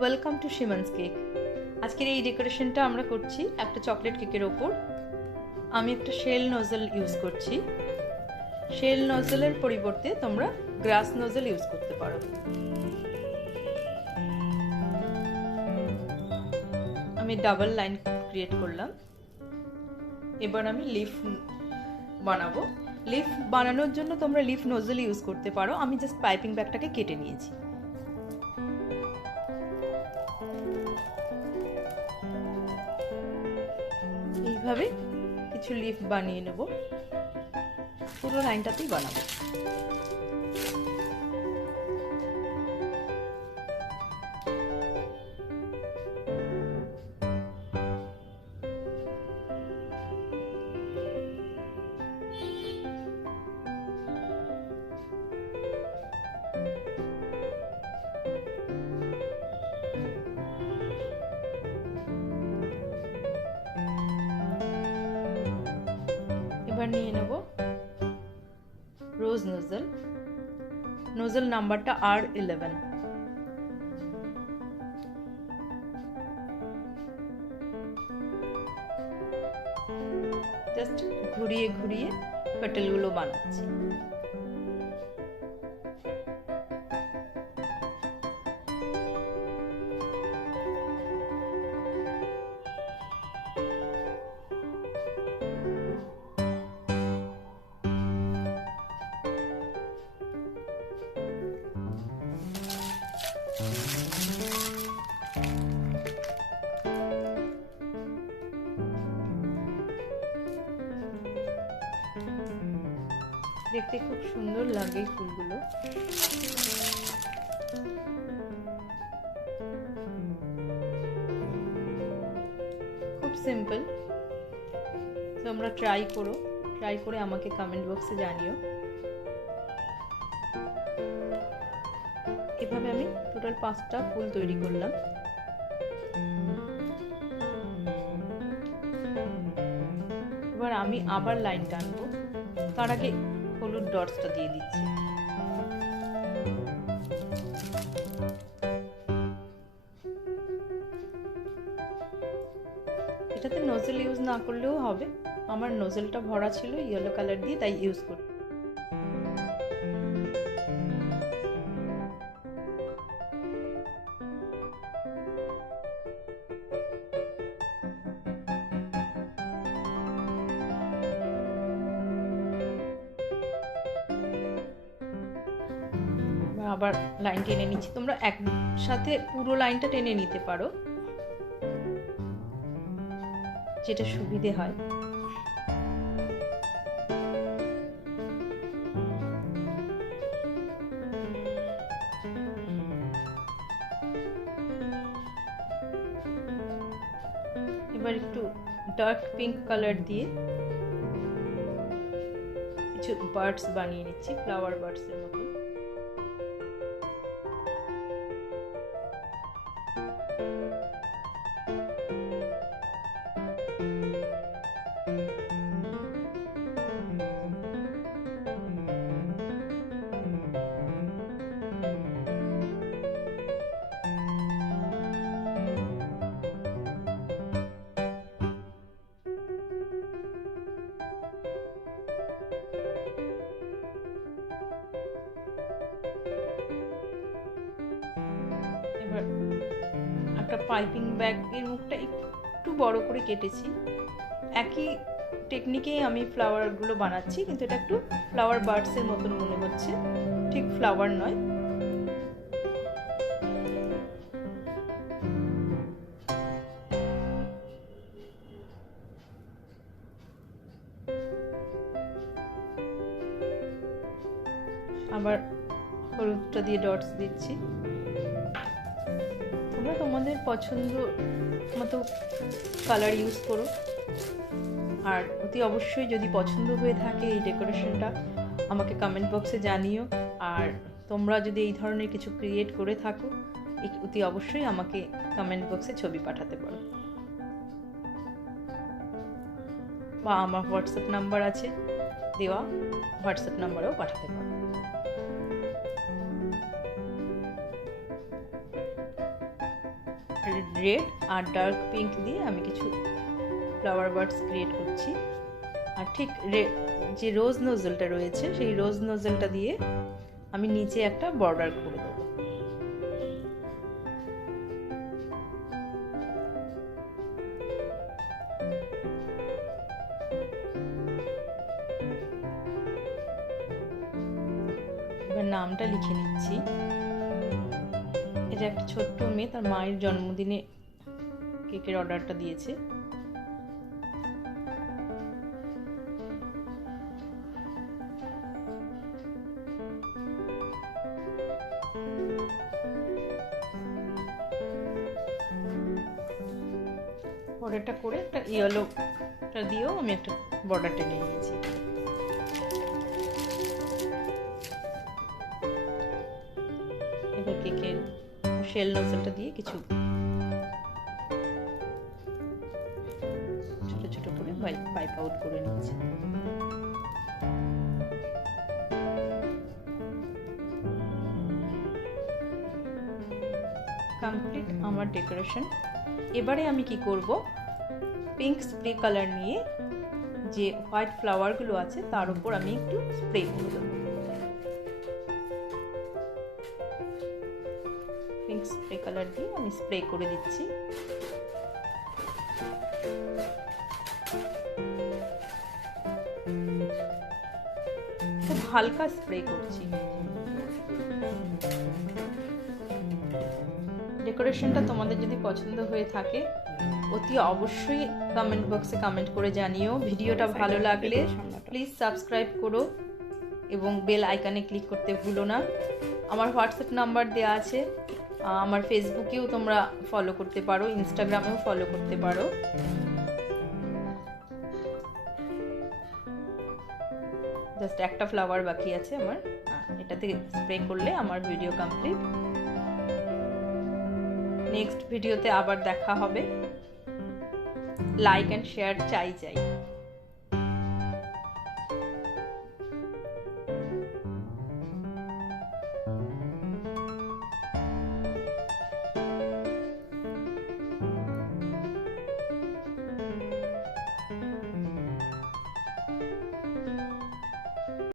Welcome to শিমানস কেক। আজকের এই ডেকোরেশনটা আমরা করছি একটা চকলেট কেকের ওপর। আমি একটা শেল নজল ইউজ করছি। শেল নজলের পরিবর্তে তোমরা গ্রাস নজল ইউজ করতে পারো। আমি ডাবল লাইন ক্রিয়েট করলাম। এবার আমি লিফ বানাবো। লিফ বানানোর জন্য তোমরা লিফ নজল ইউজ করতে পারো। আমি জাস্ট পাইপিং ব্যাগটাকে কেটে নিয়েছি। এইভাবে কিছু লিফ বানিয়ে নেব, পুরো লাইনটাতেই বানাবো। এবার নিয়ে নেব রোজ নজল। নজল নাম্বারটা R11। জাস্ট ঘুরিয়ে ঘুরিয়ে পেটেলগুলো বানাচ্ছি। দেখতে খুব সুন্দর লাগে ফুলগুলো। খুব সিম্পল, তোমরা ট্রাই করে আমাকে কমেন্ট বক্সে জানিও। এভাবে আমি টোটাল 5টা ফুল তৈরি করলাম। এবার আমি আবার লাইন টানবো, তার আগে হলুদ ডটসটা দিয়ে দিচ্ছি। এটাতে নজল ইউজ না করলেও হবে, আমার নজলটা ভরা ছিল ইয়েলো কালার দিয়ে, তাই ইউজ করি। আবার লাইন টেনে নিচ্ছি। তোমরা একসাথে পুরো লাইনটা টেনে নিতে পারো, যেটা সুবিধে হয়। এবার একটু ডার্ক পিঙ্ক কালার দিয়ে কিছু বার্ডস বানিয়ে নিচ্ছি, ফ্লাওয়ার বার্ডসের মতো। একটা পাইপিং ব্যাগের মুখটা একটু বড় করে কেটেছি। একই টেকনিকেই আমি ফ্লাওয়ারগুলো বানাচ্ছি, কিন্তু এটা একটু ফ্লাওয়ার বার্ডসের মতন মনে হচ্ছে, ঠিক ফ্লাওয়ার নয়। আবার হলুদটা দিয়ে ডটস দিচ্ছি। তোমরা তোমাদের পছন্দ মতো কালার ইউজ করো। আর অতি অবশ্যই যদি পছন্দ হয়ে থাকে এই ডেকোরেশনটা আমাকে কমেন্ট বক্সে জানিও। আর তোমরা যদি এই ধরনের কিছু ক্রিয়েট করে থাকো, অতি অবশ্যই আমাকে কমেন্ট বক্সে ছবি পাঠাতে পারো, বা আমার হোয়াটসঅ্যাপ নাম্বার আছে দেওয়া, হোয়াটসঅ্যাপ নাম্বারেও পাঠাতে পারো। রেড আর ডার্ক পিঙ্ক দিয়ে আমি কিছু ফ্লাওয়ার বার্ডস ক্রিয়েট করছি। আর ঠিক যে রোজ নোজেলটা রয়েছে সেই রোজ নোজেলটা দিয়ে আমি নিচে একটা বর্ডার করে দেবো। এবার নামটা লিখে নিচ্ছি। এটা একটা ছোট্ট মেয়ে, তার মায়ের জন্মদিনে কেকের অর্ডারটা দিয়েছে। বর্ডারটা করে একটা ইয়েলোটা দিয়েও আমি একটা বর্ডার টেনে নিয়েছি। এবার কেকের শেল নোজেলটা দিয়ে কিছু ছোট ছোট করে পাইপ আউট করে নিচ্ছি। কমপ্লিট আমার ডেকোরেশন। এবারে আমি কি করব, পিঙ্ক স্প্রে কালার নিয়ে যে হোয়াইট ফ্লাওয়ারগুলো আছে তার উপর আমি একটু স্প্রে করে দেবো। পিঙ্ক স্প্রে কালার দিয়ে আমি স্প্রে করে দিচ্ছি। খুব হালকা স্প্রে করছি। ডেকোরেশনটা তোমাদের যদি পছন্দ হয়ে থাকে অতি অবশ্যই কমেন্ট বক্সে কমেন্ট করে জানিও। ভিডিওটা ভালো লাগলে প্লিজ সাবস্ক্রাইব করো এবং বেল আইকনে ক্লিক করতে ভুলো না। আমার হোয়াটসঅ্যাপ নাম্বার দেওয়া আছে, আমার ফেসবুকেও তোমরা ফলো করতে পারো, ইনস্টাগ্রামেও ফলো করতে পারো। জাস্ট একটা ফ্লাওয়ার বাকি আছে আমার, এটাতে স্প্রে করলে আমার ভিডিও কমপ্লিট। নেক্সট ভিডিওতে আবার দেখা হবে। লাইক অ্যান্ড শেয়ার চাই।